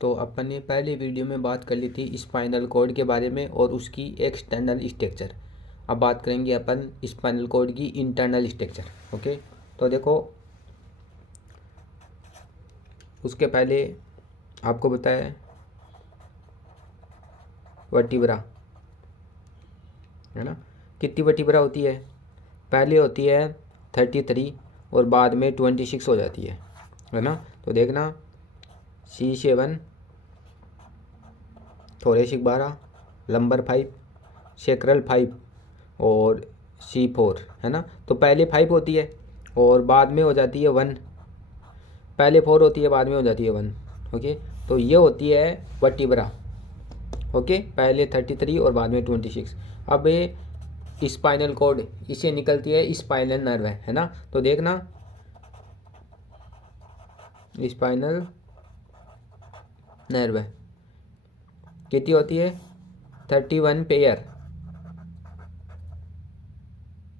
तो अपन ने पहले वीडियो में बात कर ली थी स्पाइनल कॉर्ड के बारे में और उसकी एक्सटर्नल स्ट्रक्चर। अब बात करेंगे अपन स्पाइनल कॉर्ड की इंटरनल स्ट्रक्चर। ओके, तो देखो उसके पहले आपको बताया वर्टिब्रा, है ना। कितनी वर्टिब्रा होती है? पहले होती है 33 और बाद में 26 हो जाती है ना। तो देखना C7, थोरेसिक 12, लंबर 5, सेक्रल 5 और C4, है ना। तो पहले 5 होती है और बाद में हो जाती है 1। पहले 4 होती है, बाद में हो जाती है 1। ओके, तो ये होती है वर्टिब्रा। ओके, पहले 33 और बाद में 26। अब ये स्पाइनल कॉर्ड, इसे निकलती है स्पाइनल नर्व, है ना। तो देखना स्पाइनल नर्व कितनी होती है? 31 पेयर,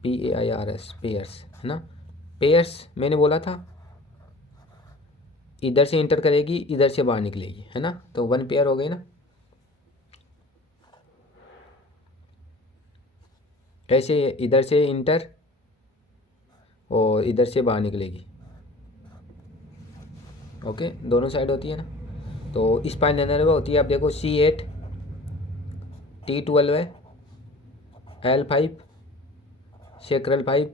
PAIRS, पेयर्स, है ना। पेयर्स मैंने बोला था इधर से इंटर करेगी, इधर से बाहर निकलेगी, है ना। तो 1 पेयर हो गई ना। ऐसे इधर से इंटर और इधर से बाहर निकलेगी। ओके, दोनों साइड होती है ना। तो स्पाइनल नर्व होती है, आप देखो C8, T12 है, L5, सेक्रल 5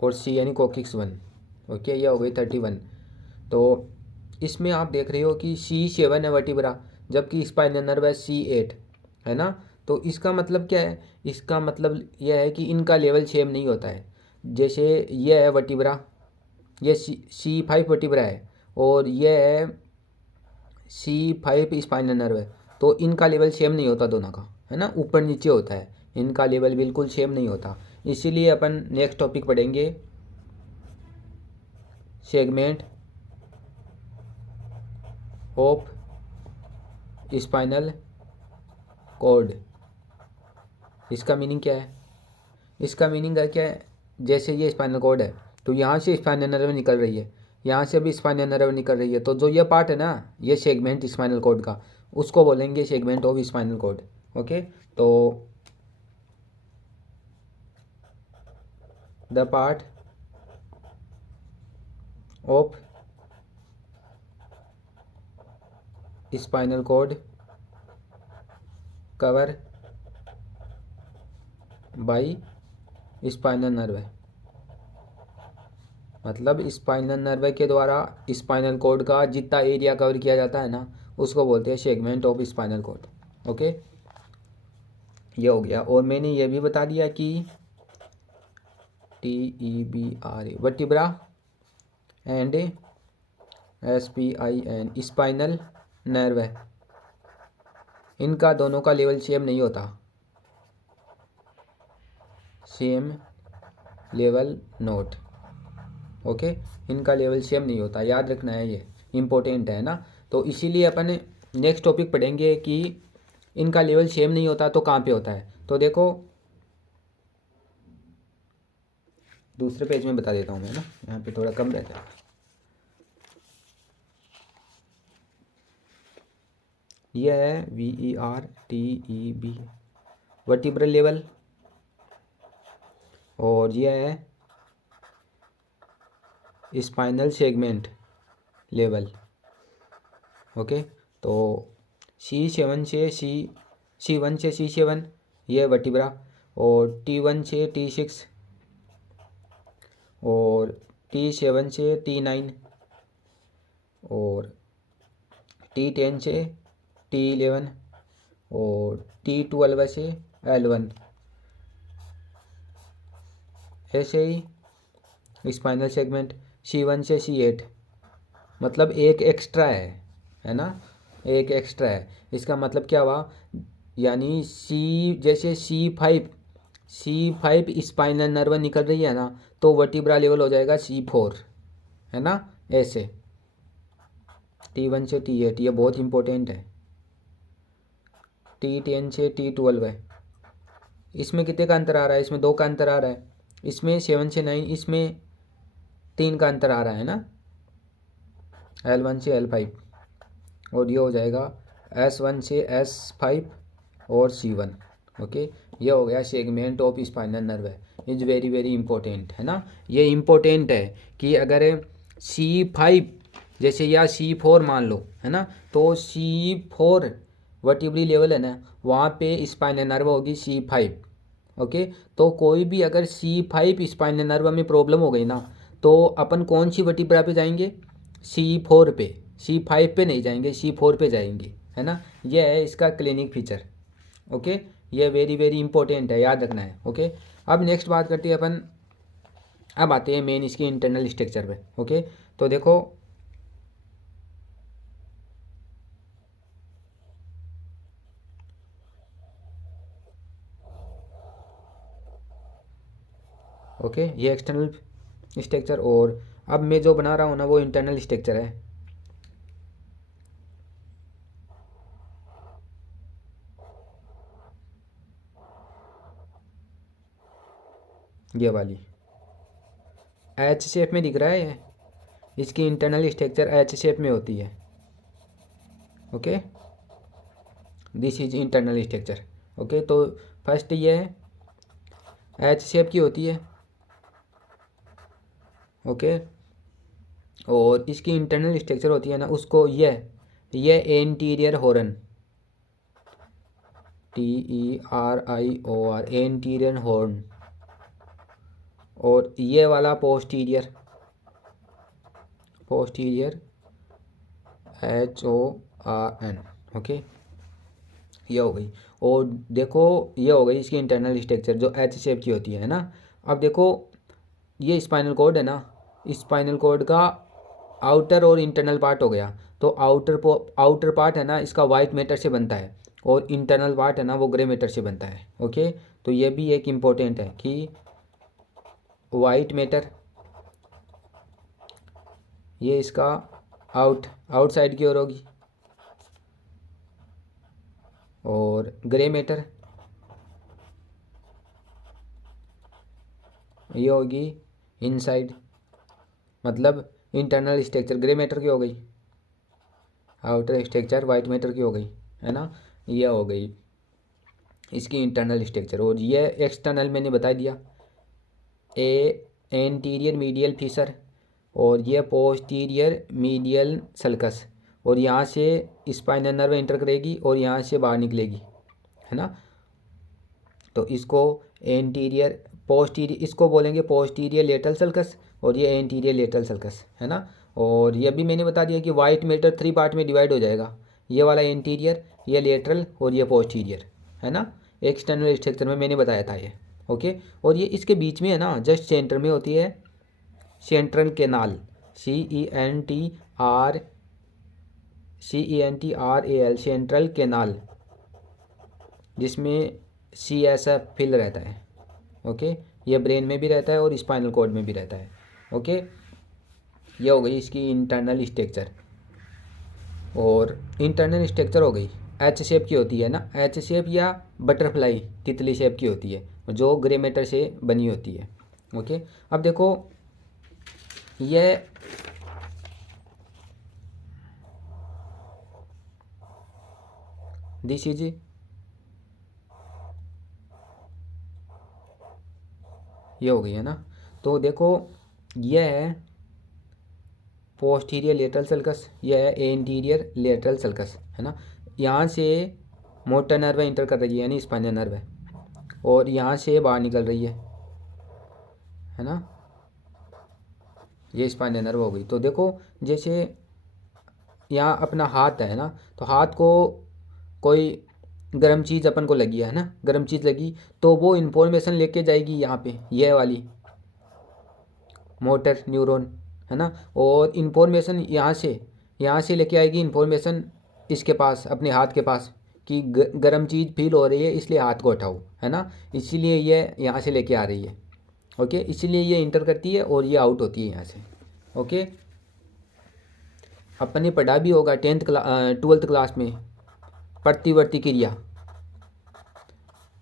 और C यानी कोकिक्स 1। ओके, ये हो गई 31। तो इसमें आप देख रहे हो कि C7 है वर्टिब्रा, जबकि स्पाइनल नर्व है C8, है ना। तो इसका मतलब क्या है? इसका मतलब यह है कि इनका लेवल सेम नहीं होता है। जैसे ये है वर्टिब्रा, ये C5 वर्टिब्रा है और ये है C5 स्पाइनल नर्व है। तो इनका लेवल सेम नहीं होता दोनों का, है ना। ऊपर नीचे होता है, इनका लेवल बिल्कुल सेम नहीं होता। इसीलिए अपन नेक्स्ट टॉपिक पढ़ेंगे सेगमेंट ऑफ स्पाइनल कॉर्ड। इसका मीनिंग क्या है? इसका मीनिंग है क्या है? जैसे ये स्पाइनल कॉर्ड है तो यहाँ से स्पाइनल नर्व निकल रही है, यहाँ से भी स्पाइनल नर्व निकल रही है। तो जो ये पार्ट है ना, ये सेगमेंट स्पाइनल कॉर्ड का, उसको बोलेंगे segment of spinal cord. Okay, तो the part of spinal cord cover by spinal nerve, मतलब स्पाइनल नर्व के द्वारा स्पाइनल कॉर्ड का जितना एरिया कवर किया जाता है ना, उसको बोलते हैं segment of spinal cord. Okay, ये हो गया। और मैंने ये भी बता दिया कि TEBRA vertebra and SPIN spinal nerve, इनका दोनों का लेवल सेम नहीं होता, सेम लेवल नोट। ओके, इनका लेवल सेम नहीं होता, याद रखना है, ये इम्पोर्टेंट है ना। तो इसीलिए अपन नेक्स्ट टॉपिक पढ़ेंगे कि इनका लेवल सेम नहीं होता तो कहाँ पे होता है। तो देखो दूसरे पेज में बता देता हूँ मैं ना, यहाँ पे थोड़ा कम रहता है। यह है VERTEB वर्टिब्रल लेवल और यह है स्पाइनल सेगमेंट लेवल। ओके, तो C1 से C7 ये वर्टिब्रा और T1 से T6 और T7 से T9 और T10 से T11 और T12 से L1। ऐसे ही स्पाइनल सेगमेंट C1 से C8, मतलब एक एक्स्ट्रा है ना, एक एक्स्ट्रा है। इसका मतलब क्या हुआ? यानी जैसे C5 स्पाइनल नर्व निकल रही है ना, तो वर्टिब्रा लेवल हो जाएगा C4, है ना। ऐसे T1 से T8 ये बहुत इंपॉर्टेंट है। T10 से T12 है, इसमें कितने का अंतर आ रहा है? इसमें 2 का अंतर आ रहा है। इसमें 7 से 9, इसमें 3 का अंतर आ रहा है ना, L1 से L5। और ये हो जाएगा S1 से S5 और C1। ओके, ये हो गया सेगमेंट ऑफ स्पाइनल नर्व है। इज वेरी वेरी इंपॉर्टेंट है ना, ये इंपॉर्टेंट है कि अगर C5 जैसे या C4 मान लो है ना, तो C4 वर्टिब्रल लेवल है ना, वहाँ पे स्पाइनल नर्व होगी C5। ओके, तो कोई भी अगर C5 स्पाइनल नर्व में प्रॉब्लम हो गई ना, तो अपन कौन सी वर्टिब्रा पे जाएंगे, C4 पे, C5 पे नहीं जाएंगे, C4 पे जाएंगे है ना। यह है इसका क्लिनिक फीचर। ओके, ये वेरी वेरी इंपॉर्टेंट है, याद रखना है। ओके, अब नेक्स्ट बात करते हैं अपन, अब आते हैं मेन इसकी इंटरनल स्ट्रक्चर पे। ओके, तो देखो ओके, ये एक्सटर्नल स्ट्रक्चर, और अब मैं जो बना रहा हूँ ना वो इंटरनल स्ट्रक्चर है। ये वाली एच शेप में दिख रहा है, ये इसकी इंटरनल स्ट्रक्चर एच शेप में होती है। Okay, this is internal structure. Okay, तो फर्स्ट ये है एच शेप की होती है। ओके, और इसकी इंटरनल स्ट्रक्चर होती है ना, उसको ये anterior horn, TERIOR, anterior horn, और ये वाला पोस्टीरियर HORN। ओके, ये हो गई। और देखो ये हो गई इसकी इंटरनल स्ट्रक्चर जो एच शेप की होती है ना। अब देखो ये स्पाइनल कॉर्ड है ना, स्पाइनल कॉर्ड का आउटर और इंटरनल पार्ट हो गया। तो आउटर पार्ट है ना इसका वाइट मैटर से बनता है, और इंटरनल पार्ट है ना वो ग्रे मैटर से बनता है। ओके, तो ये भी एक इम्पोर्टेंट है कि वाइट मैटर ये इसका आउटसाइड की ओर होगी, और ग्रे मैटर ये होगी इनसाइड। मतलब इंटरनल स्ट्रक्चर ग्रे मैटर की हो गई, आउटर स्ट्रक्चर वाइट मैटर की हो गई है ना। ये हो गई इसकी इंटरनल स्ट्रक्चर। और ये एक्सटर्नल मैंने बता दिया, एंटीरियर मीडियल फिशर, और ये पोस्टीरियर मीडियल सल्कस, और यहाँ से स्पाइनल नर्व एंटर करेगी और यहाँ से बाहर निकलेगी है ना। तो इसको एंटीरियर पोस्टीरियर इसको बोलेंगे पोस्टीरियर लेटरल सल्कस, और ये एंटीरियर लेटरल सल्कस है ना। और ये भी मैंने बता दिया कि वाइट मैटर 3 पार्ट में डिवाइड हो जाएगा, ये वाला एंटीरियर, ये लेटरल, और ये पोस्टीरियर है ना। एक्सटर्नल स्ट्रक्चर में मैंने बताया था ये। ओके, और ये इसके बीच में है ना, जस्ट सेंटर में होती है central canal, CENTRAL, central canal, जिसमें CSF फिल रहता है। ओके, ये ब्रेन में भी रहता है और स्पाइनल कॉर्ड में भी रहता है। ओके, ये हो गई इसकी इंटरनल स्ट्रक्चर। और इंटरनल स्ट्रक्चर हो गई एच शेप की होती है ना, एच शेप या बटरफ्लाई तितली शेप की होती है, जो ग्रे मैटर से बनी होती है। ओके, अब देखो ये दिस इज ये हो गई है ना। तो देखो ये है पोस्टीरियर लेटरल सल्कस, ये है एंटीरियर लेटरल सल्कस है ना। यहाँ से मोटर नर्व इंटर कर रही है यानी स्पाइनल नर्व है, और यहाँ से बाहर निकल रही है ना, ये स्पाइनल नर्व हो गई। तो देखो जैसे यहाँ अपना हाथ है ना, तो हाथ को कोई गर्म चीज़ अपन को लगी है ना, गर्म चीज़ लगी, तो वो इन्फॉर्मेशन लेके जाएगी यहाँ पे, ये वाली मोटर न्यूरॉन है ना। और इन्फॉर्मेशन यहाँ से लेके आएगी इन्फॉर्मेशन इसके पास, अपने हाथ के पास, कि गर्म चीज़ फील हो रही है इसलिए हाथ को हटाओ है ना। इसीलिए ये यहाँ से लेके आ रही है। ओके, इसीलिए ये इंटर करती है और ये आउट होती है यहाँ से। ओके, अपन ने पढ़ा भी होगा 12th क्लास में प्रतिवर्ती क्रिया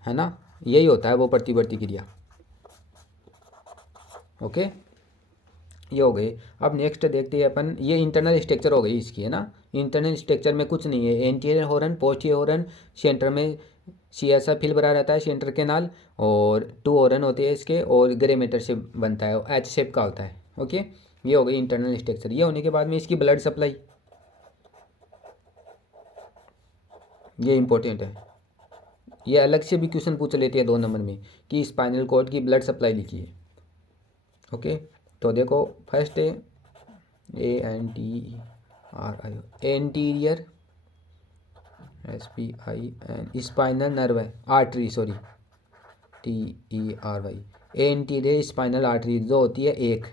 है ना, यही होता है वो प्रतिवर्ती क्रिया। ओके, ये हो गई। अब नेक्स्ट देखते हैं अपन, ये इंटरनल स्ट्रक्चर हो गई इसकी, है ना। इंटरनल स्ट्रक्चर में कुछ नहीं है, anterior horn, posterior horn, centre में सी ऐसा फिल भरा रहता है सेंटर के नाल, और 2 हॉर्न होते हैं इसके, और ग्रे मैटर से बनता है, एच शेप का होता है। ओके, ये हो गई इंटरनल स्ट्रक्चर। ये होने के बाद में इसकी ब्लड सप्लाई, ये इंपॉर्टेंट है, ये अलग से भी क्वेश्चन पूछ लेते हैं 2 नंबर में कि स्पाइनल कॉर्ड की ब्लड सप्लाई लिखिए। ओके, तो देखो फर्स्ट है ANTERI, anterior, SPIN, spinal nerve है, artery, sorry TERY, anterior spinal artery जो होती है एक,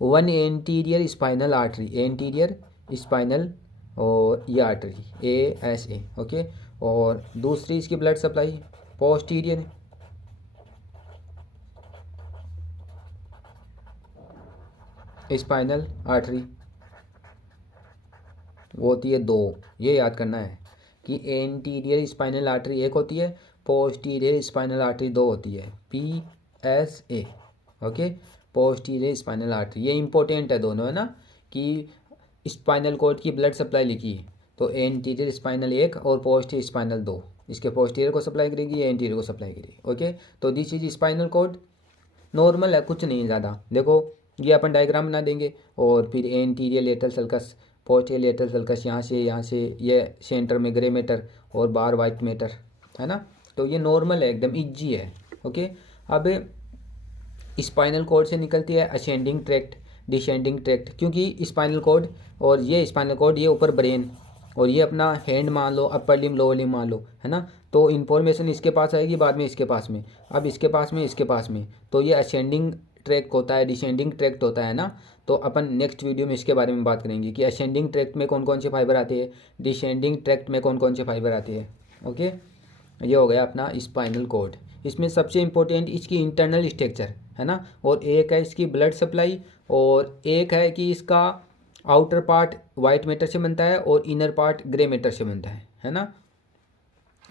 1 anterior spinal artery, anterior spinal और ये आर्टरी ASA। ओके, और दूसरी इसकी blood supply posterior spinal artery, वो होती है 2। ये याद करना है कि एंटीरियर स्पाइनल आर्टरी एक होती है, पोस्टीरियर स्पाइनल आर्टरी 2 होती है, PSA। Okay, posterior spinal artery, ये इंपॉर्टेंट है दोनों, है ना। कि स्पाइनल कॉर्ड की ब्लड सप्लाई लिखी है तो एंटीरियर स्पाइनल 1 और पोस्टीरियर स्पाइनल 2, इसके पोस्टीरियर को सप्लाई करेगी, ये एंटीरियर को सप्लाई करेगी। ओके, तो this is spinal cord, normal है, कुछ नहीं ज़्यादा। देखो ये अपन डायग्राम बना देंगे, और फिर anterior lateral sulcus, posterior lateral sulcus, यहाँ से ये सेंटर में ग्रे मैटर और बाहर वाइट मैटर, है ना। तो ये नॉर्मल है, एकदम इजी है। ओके, अब स्पाइनल कॉर्ड से निकलती है असेंडिंग ट्रैक्ट, डिसेंडिंग ट्रैक्ट, क्योंकि स्पाइनल कॉर्ड और ये स्पाइनल कॉर्ड, ये ऊपर ब्रेन, और ये अपना हैंड मान लो, अपर लिम लोअर लिम मान लो, है ना। तो इन्फॉर्मेशन इसके पास आएगी, बाद में इसके पास में, अब इसके पास में, इसके पास में, तो ये असेंडिंग ट्रैक होता है, डिसेंडिंग ट्रैक्ट होता है ना। तो अपन नेक्स्ट वीडियो में इसके बारे में बात करेंगे कि असेंडिंग ट्रैक्ट में कौन कौन से फाइबर आते हैं, डिसेंडिंग ट्रैक्ट में कौन कौन से फाइबर आते हैं। ओके, ये हो गया अपना स्पाइनल कॉर्ड। इसमें सबसे इम्पोर्टेंट इसकी इंटरनल स्ट्रक्चर, है ना, और एक है इसकी ब्लड सप्लाई, और एक है कि इसका आउटर पार्ट वाइट मैटर से बनता है और इनर पार्ट ग्रे मैटर से बनता है ना।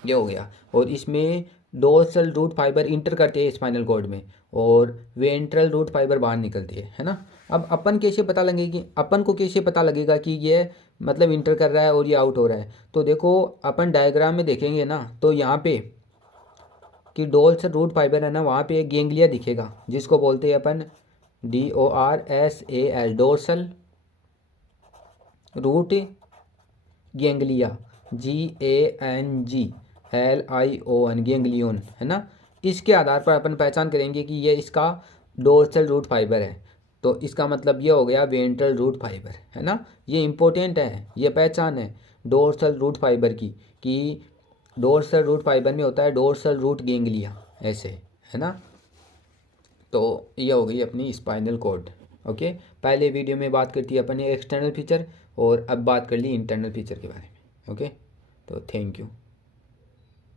ये हो गया। और इसमें डोर्सल रूट फाइबर इंटर करते हैं स्पाइनल कॉर्ड में, और वेंट्रल रूट फाइबर बाहर निकलती है ना। अब अपन कैसे पता लगेगी, अपन को कैसे पता लगेगा कि ये मतलब इंटर कर रहा है और ये आउट हो रहा है। तो देखो अपन डायग्राम में देखेंगे ना, तो यहाँ पे कि डोर्सल रूट फाइबर है ना, वहाँ पे एक गेंगलिया दिखेगा जिसको बोलते हैं अपन DORSAL, dorsal root ganglia, GANGLION, ganglion, है ना। इसके आधार पर अपन पहचान करेंगे कि ये इसका डोर्सल रूट फाइबर है, तो इसका मतलब ये हो गया वेंट्रल रूट फाइबर, है ना। ये इंपॉर्टेंट है, ये पहचान है डोर्सल रूट फाइबर की, कि डोर्सल रूट फाइबर में होता है डोर्सल रूट गेंगलिया, ऐसे, है ना। तो ये हो गई अपनी स्पाइनल कॉर्ड। ओके, पहले वीडियो में बात करती है अपन एक्सटर्नल फीचर, और अब बात कर ली इंटरनल फीचर के बारे में। ओके, तो थैंक यू।